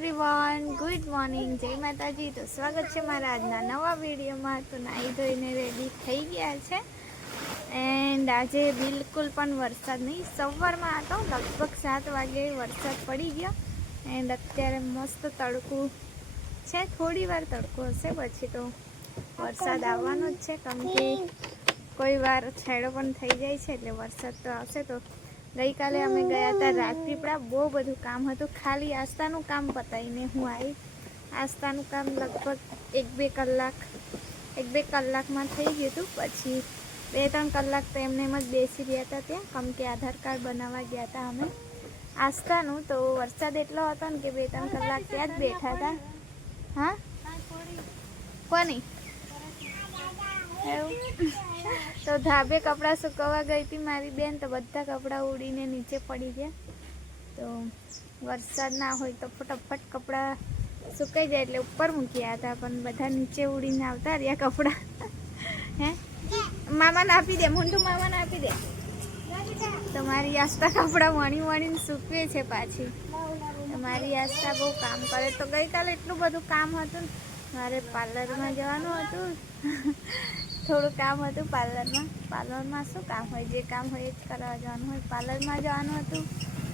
Everyone good morning જય માતાજી. તો સ્વાગત છે મારા આજના નવા વિડીયોમાં. તો નાહી ધોઈને રેડી થઈ ગયા છે. એન્ડ આજે બિલકુલ પણ વરસાદ નહીં. સવારમાં હતો. લગભગ સાત વાગે વરસાદ પડી ગયો. એન્ડ અત્યારે મસ્ત તડકું છે. થોડી વાર તડકો હશે પછી તો વરસાદ આવવાનો જ છે. કેમ કે કોઈ વાર છેડો પણ થઈ જાય છે એટલે વરસાદ તો આવશે તો ગઈકાલે અમે ગયા હતા રાજપીપળા બહુ બધું કામ હતું. ખાલી આસ્તાનું કામ પતાવીને હું આવી આસ્તાનું કામ લગભગ એક બે કલાક, એક બે કલાકમાં થઈ ગયું હતું. પછી બે ત્રણ કલાક તો એમને એમ જ બેસી રહ્યા હતા ત્યાં, કમ કે આધાર કાર્ડ બનાવવા ગયા હતા અમે. આસ્તાનું તો વરસાદ એટલો હતો ને કે બે ત્રણ કલાક ત્યાં જ બેઠા હતા હા? કોની? એવું? તો ધાબે કપડાં સુકવવા ગઈ હતી મારી બેન, તો બધા કપડાં ઉડીને નીચે પડી ગયા. તો વરસાદ ના હોય તો ફટાફટ કપડાં સુકાઈ જાય એટલે ઉપર મૂક્યા હતા, પણ બધા નીચે ઉડીને આવતા રહ્યા કપડાં. હે? મામાને આપી દે મોન્ટુ મામાને આપી દે. તો મારી આસ્તા કપડાં વણી વણીને સૂકવે છે પાછી. મારી આસ્તા બહુ કામ કરે. તો ગઈકાલે એટલું બધું કામ હતું ને મારે પાર્લરમાં જવાનું હતું. થોડું કામ હતું પાર્લરમાં. પાર્લરમાં શું કામ હોય? જે કામ હોય એ જ કરવા જવાનું હોય. પાર્લરમાં જવાનું હતું.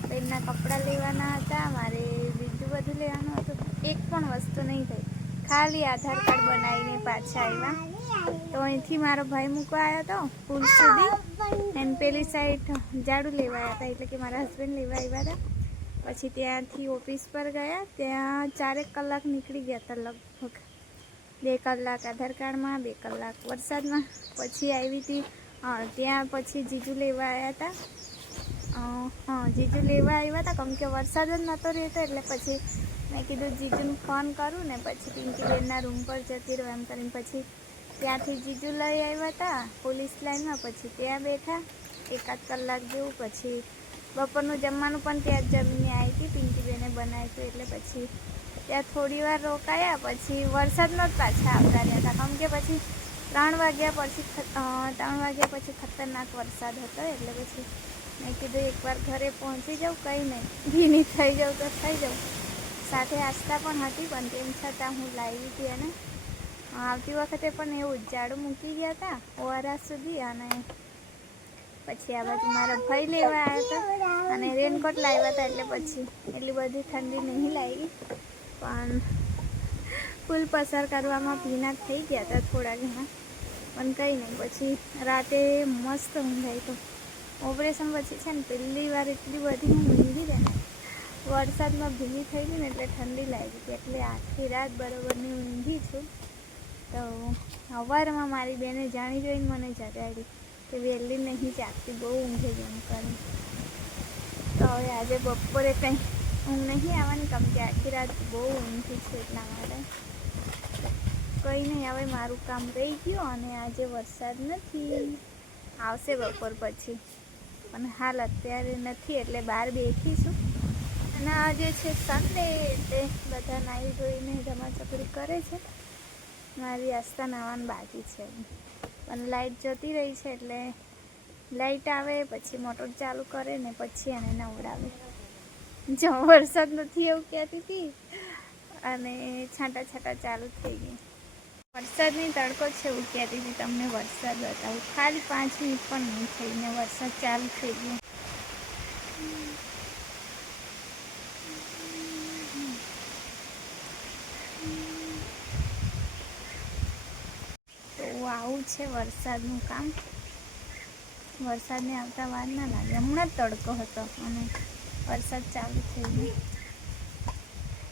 બેનના કપડાં લેવાના હતા. મારે બીજું બધું લેવાનું હતું. એક પણ વસ્તુ નહીં થઈ. ખાલી આધાર કાર્ડ બનાવીને પાછા આવ્યા. તો અહીંથી મારો ભાઈ મૂકવા આવ્યો હતો પુલ સુધી. એન્ડ પેલી સાઈડ ઝાડુ લેવા આવ્યા હતા. એટલે કે મારા હસબન્ડ લેવા આવ્યા હતા. પછી ત્યાંથી ઓફિસ પર ગયા. ત્યાં ચારેક કલાક નીકળી ગયા હતા લગભગ. બે કલાક આધાર કાર્ડમાં, બે કલાક વરસાદમાં. પછી આવી હતી ત્યાં પછી જીજુ લેવા આવ્યા હતા. હા, જીજુ લેવા આવ્યા હતા. કેમ કે વરસાદ જ નહોતો રહેતો એટલે પછી મેં કીધું જીજુને ફોન કરું ને પછી પિંકીબેનના રૂમ પર જતી રહું એમ કરીને પછી ત્યાંથી જીજુ લઈ આવ્યા હતા પોલીસ લાઇનમાં પછી ત્યાં બેઠા, એકાદ કલાક જેવું. પછી બપોરનું જમવાનું પણ ત્યાં જ જમીને આવી હતી, પિંકીબેને હતું એટલે પછી ત્યાં થોડી વાર રોકાયા, પછી વરસાદનો જ પાછા આવતા રહ્યા હતા. કેમ કે પછી ત્રણ વાગ્યા પછી ત્રણ વાગ્યા પછી ખતરનાક વરસાદ હતો, એટલે પછી મેં કીધું એકવાર ઘરે પહોંચી જાઉં, કંઈ નહીં. ભીની થઈ જાઉં તો થઈ જાઉં. સાથે આસ્થા પણ હતી, પણ તેમ છતાં હું લાવી હતી અને આવતી વખતે પણ એવું ઝાડુ મૂકી ગયા હતા ઓઆરએસ સુધી અને પછી આ બાજુ મારા ભાઈ લેવા આવ્યા હતા. અને રેનકોટ લાવ્યા હતા એટલે પછી એટલી બધી ઠંડી નહીં લાગી. પણ પુલ પસાર કરવામાં ભીના થઈ ગયા હતા થોડા ઘણા. પણ કંઈ નહીં, પછી રાતે મસ્ત ઊંઘાય તો. ઓપરેશન પછી છે ને પહેલી વાર એટલી બધી ઊંઘી રહે વરસાદમાં ભીની થઈ ગઈ ને એટલે ઠંડી લાગી હતી એટલે આખી રાત બરોબરની ઊંઘી છું. તો સવારમાં મારી બેને જાણી જોઈને મને જગાડી કે વહેલી નહીં જાગતી, બહુ ઊંઘે જ કરી તો હવે આજે બપોરે કંઈ ઊંઘ નહીં આવવાની કેમ કે આખી રાત બહુ ઊંઘી છે એટલા માટે. કંઈ નહીં, હવે મારું કામ રહી ગયું અને આજે વરસાદ નથી. આવશે બપોર પછી. પણ હાલ અત્યારે નથી, એટલે બહાર બેઠીશું અને આજે છે સન્ડે એટલે બધા નાહી ધોઈને જમા ચકરી કરે છે. મારી આસ્થા નાવાનું બાકી છે. પણ લાઇટ જતી રહી છે એટલે લાઈટ આવે, પછી મોટર ચાલુ કરે ને પછી એને નવડાવે. જો વરસાદ નથી એવું કહેતી હતી, અને છાંટા છાંટા ચાલુ થઈ ગઈ વરસાદની તડકો છે એવું કહેતી હતી તમને વરસાદ બતાવું. ખાલી પાંચ મિનિટ પણ નહીં થઈને વરસાદ ચાલુ થઈ ગયો તો આવું છે વરસાદનું કામ. વરસાદને આવતા વાર ના લાગે. હમણાં જ તડકો હતો અને વરસાદ ચાલુ થઈ ગયો.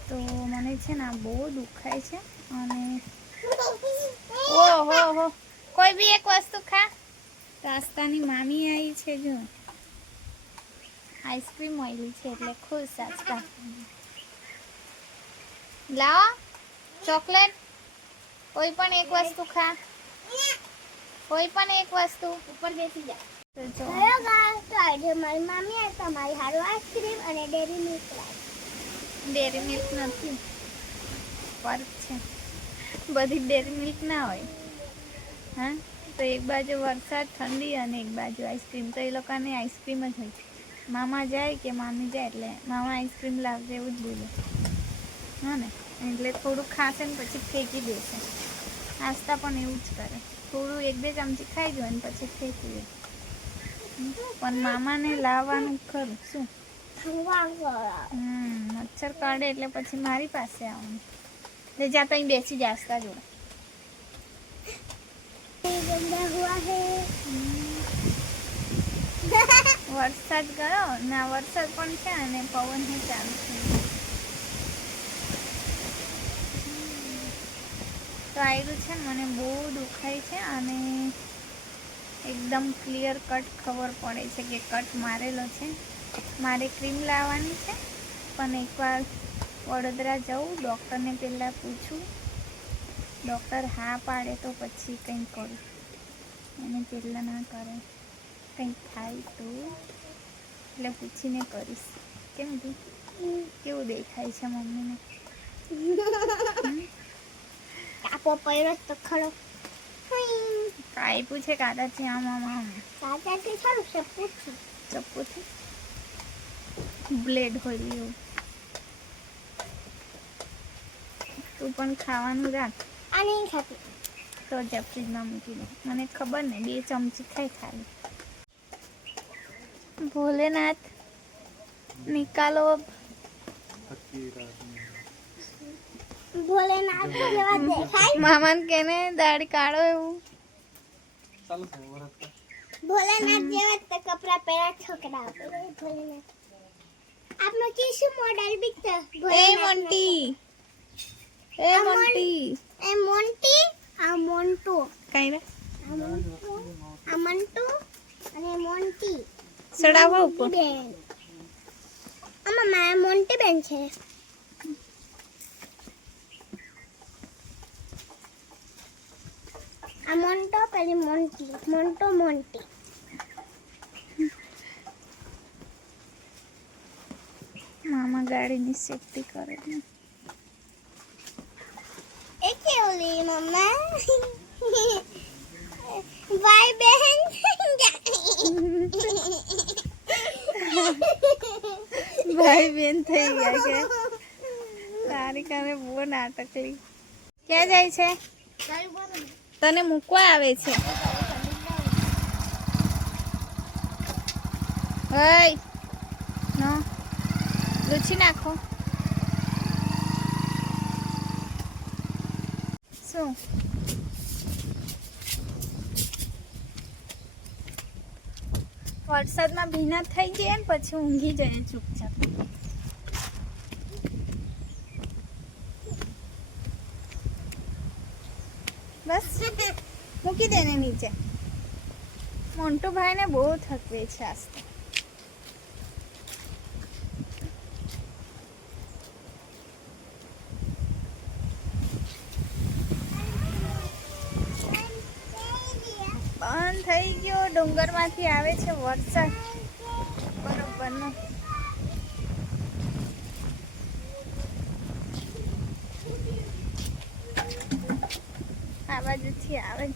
તો મને છે ને બહુ દુખાય છે અને ઓહો હો. કોઈ બી એક વસ્તુ ખા. રાસ્તાની મામી આવી છે જો. આઈસ્ક્રીમ ઓઈલી છે એટલે ખુશ આસ્તા લાવો. ચોકલેટ. કોઈ પણ એક વસ્તુ ખા. કોઈ પણ એક વસ્તુ ઉપર બેસી જાય. તો આજે મારી મામી આ તમારી હારું આઈસ્ક્રીમ અને ડેરી મિલ્ક લાવી. ડેરી મિલ્ક નથી. વર્ક છે. બધી ડેરી મિલ્ક ના હોય. હા? તો એક બાજુ વરસાદ ઠંડી અને એક બાજુ આઈસ્ક્રીમ. તો એ લોકોને આઈસ્ક્રીમ જ હોય મામા જાય કે મામી જાય એટલે મામા આઈસ્ક્રીમ લાવજે એવું જ બોલે. હા ને? એટલે થોડું ખાશે ને પછી ફેંકી દેશે. નાસ્તા પણ એવું જ કરે. થોડું એક બે ચમચી ખાઈ ને પછી ફેંકી દે. પણ મામાને લાવવાનું ખરું. શું? હમ મચ્છર કાઢે એટલે પછી મારી પાસે આવવાનું. એટલે જા તો અહીં બેસી જા આસ્તા જોડે. વરસાદ ગયો ના વરસાદ પણ છે અને પવન ચાલુ છે. તો આવ્યું છે મને બહુ દુખાય છે અને એકદમ ક્લિયર કટ ખબર પડે છે કે કટ મારેલો છે. મારે ક્રીમ લાવવાની છે, પણ એકવાર વડોદરા જવું ડૉક્ટરને પહેલાં પૂછું. ડૉક્ટર હા પાડે તો પછી કંઈ કરું. એને પહેલાં ના કરે. કંઈક થાય તો એટલે પૂછીને કરીશ. કેમ કે કેવું દેખાય છે મમ્મીને? કાપો પડ્યો તો ખરો. કાઈ પૂછે કાદાથી આમ. આમ આમ દાદાથી સારું છે પૂછું. ચપ્પુથી બ્લેડ હોય એવું. તું પણ ખાવાનું રાખ. આ નહીં ખાતી. તો જ ફ્રીજમાં મૂકી દે મને ખબર ને બે ચમચી ખાઈ ખાલી. ભોલેનાથ નિકાલો મામાને કેને દાઢી કાઢો એવું. ભોલેનાથ જેવા તો કપડા પહેરા છોકરા ભોલેનાથ આપનો કીશું મોડલ બી તો એ મોન્ટી. એ મોન્ટી. એ મોન્ટી આ મોન્ટુ. કઈ રે આ મોન્ટો મંટુ અને મોન્ટી. સડાવા ઉપર. આમાં મારા મોન્ટી બેન છે. આ મોન્ટો પેલી મોન્ટી મોન્ટો મોન્ટી મામા ગાડીની સેફટી કરે છે એ કેવલી મમ્મા ભાઈ બહેન ભાઈ બેન થઈ ગયા કે તારી કાને બહુ નાટકલી ક્યાં જાય છે તને મૂકવા આવે છે. નો. લૂછી નાખો. શું? વરસાદમાં ભીના થઈ જઈએ ને પછી ઊંઘી જઈએ ચૂપચાપ બસ મૂકી દે ને નીચે. મોન્ટુ ભાઈને બહુ થકવે છે આસ્તે બંધ થઈ ગયો. ડુંગરમાંથી આવે છે વરસાદ. બરોબરનો. આ બાજુથી આવે.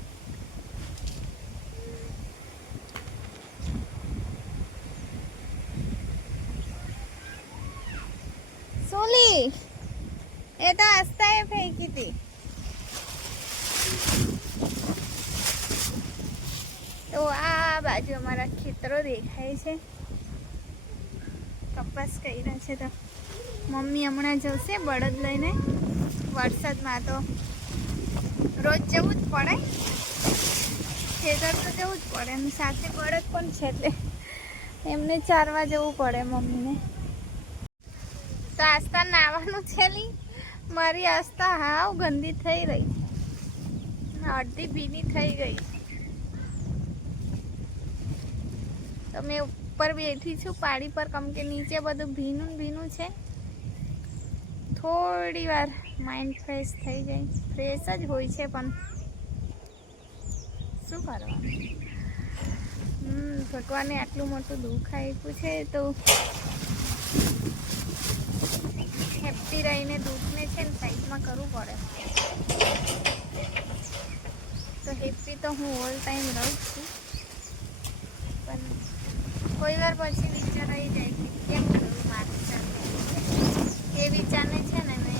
સોલી એ તો આસ્તા એ ફેંકી હતી તો આ બાજુ અમારા ખેતરો દેખાય છે. કપાસ કર્યા છે તો મમ્મી હમણાં જશે બળદ લઈને. વરસાદમાં તો રોજ જવું જ પડે. ખેતર તો જવું જ પડે. અને સાથે બળદ પણ છે એટલે એમને ચારવા જવું પડે મમ્મીને. તો આસ્તા નાવાનું છે લી. મારી આસ્થા હાવ ગંદી થઈ રહી. અડધી ભીની થઈ ગઈ. તો મેં ઉપર બેઠી છું, પાડી પર કમ કે નીચે બધું ભીનું ભીનું છે. થોડી વાર માઇન્ડ ફ્રેશ થઈ જાય. ફ્રેશ જ હોય છે પણ શું કરવાનું? ભગવાને આટલું મોટું દુઃખ આપ્યું છે તો હેપી રહીને દુઃખને છે ને સાઈડમાં કરવું પડે. તો હેપી તો હું ઓલ ટાઈમ રહું છું. કોઈ વાર પછી વિચાર આવી જાય કે કેમ કરવું મારી એ વિચારને છે ને મેં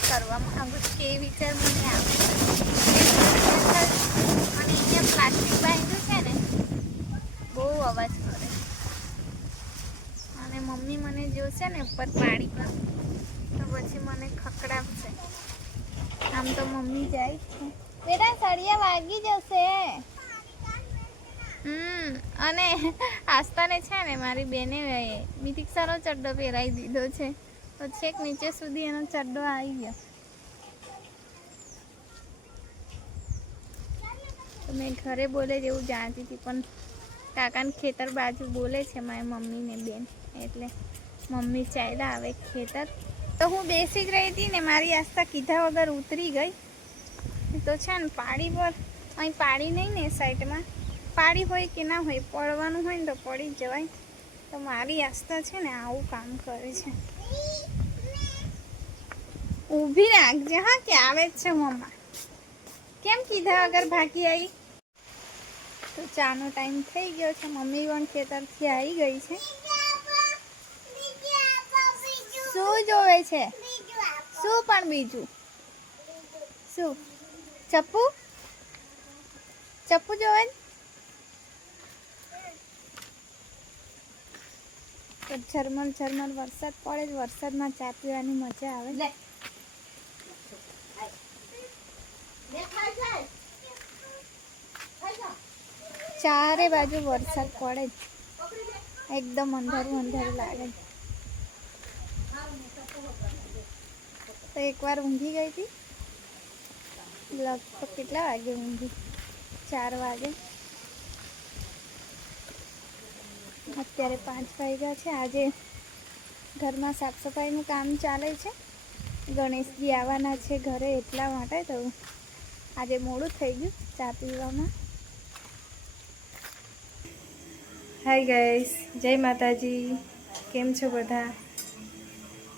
કરવા માંગુ કે એ વિચાર મને આવે. અને અહીંયા પ્લાસ્ટિક બાંધ્યું છે ને, બહુ અવાજ કરે. અને મમ્મી મને જોશે ને ઉપર પાણીમાં તો પછી મને ખકડાવશે આમ તો મમ્મી જાય જ છે. બેટા, સળિયા વાગી જશે. અને આસ્થાને છે ને મારી બેને મિતિક્ષાનો ચડ્ડો પહેરાવી દીધો છે. તો છેક નીચે સુધી એનો ચડ્ડો આવી ગયો. મેં ઘરે બોલે જેવું જાણતી હતી, પણ કાકાને ખેતર બાજુ બોલે છે મારી મમ્મીને બેન, એટલે મમ્મી ચાલ્યા આવે ખેતર. તો હું બેસી જ રહી હતી ને મારી આસ્થા કીધા વગર ઉતરી ગઈ. તો છે ને પાડી પર, અહીં પાડી નહીં ને સાઈડમાં પાડી હોય કે ના હોય, પડવાનું હોય ને તો પડી જવાય. તો મારી આસ્થા છે ને, આવું કામ કરે છે. ઊભી રાખજે હા, કે આવે જ છે મમ્મા કેમ કીધા વગર ભાગી આવી? તો ચાનો ટાઈમ થઈ ગયો છે, મમ્મી પણ ખેતરથી આવી ગઈ છે. શું જોવે છે? શું પણ બીજું? શું? ચપ્પુ? ચપ્પુ જોવે ને? ઝરમર ઝરમર વરસાદ પડે જ વરસાદમાં ચા પીવાની મજા આવે. ચારે બાજુ વરસાદ પડે જ. એકદમ અંધારું અંધારું લાગે. તો એકવાર ઊંઘી ગઈ હતી? લગભગ કેટલા વાગે ઊંઘી? ચાર વાગે? અત્યારે પાંચ વાગ્યા છે. આજે ઘરમાં સાફ સફાઈનું કામ ચાલે છે. ગણેશજી આવવાના છે ઘરે એટલા માટે તો આજે મોડું થઈ ગયું ચા પીવામાં. હાય ગાઈસ જય માતાજી. કેમ છો બધા?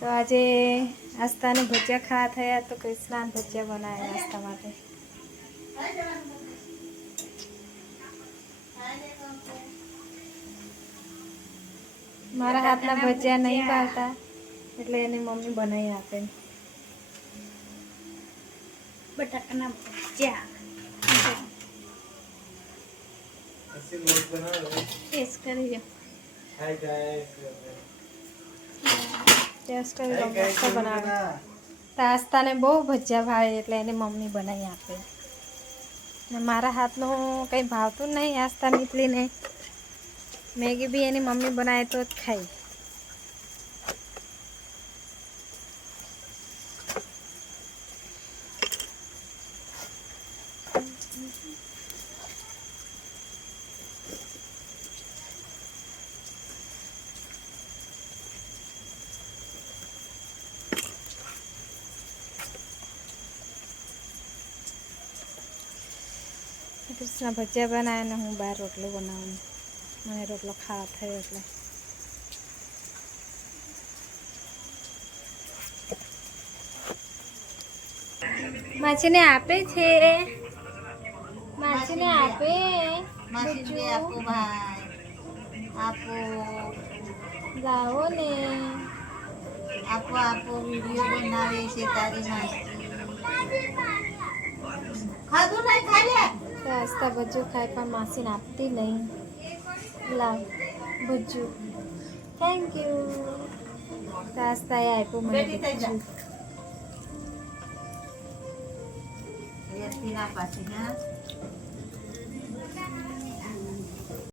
તો આજે આસ્થાને ભજીયા ખાવા થયા તો કૃષ્ણા ભજીયા બનાવ્યા આસ્થા માટે. મારા હાથના ભજીયા નહીં ભાવતા એટલે એને મમ્મી બનાવી આપે. બટાકાના ભજીયા. ટેસ્ટ કરી લો ટેસ્ટ કરી લો મસ્ત બનાવે. તો બહુ ભજીયા ભાવે એટલે એને મમ્મી બનાવી આપે. ને મારા હાથનું કંઈ ભાવતું નહીં આસ્તા નીકળીને. મેગી બી એની મમ્મી બનાવે તો જ ખાઈ કૃષ્ણ ભજીયા બનાવે ને હું બહાર રોટલો બનાવું. મને રોટલો ખાવા થયો એટલે માછીને આપે છે માછીને આપે આપો ભાઈ આપો ને આપો આપો વીડિયો બનાવે છે તારી માસી ખાધું નહીં ખાલે તો આસ્તા ભજ્જુ ખાય પણ માસીને આપતી નહીં લાવ ભજ્જુ થેન્ક યુ તો આસ્તા એ આપ્યું મને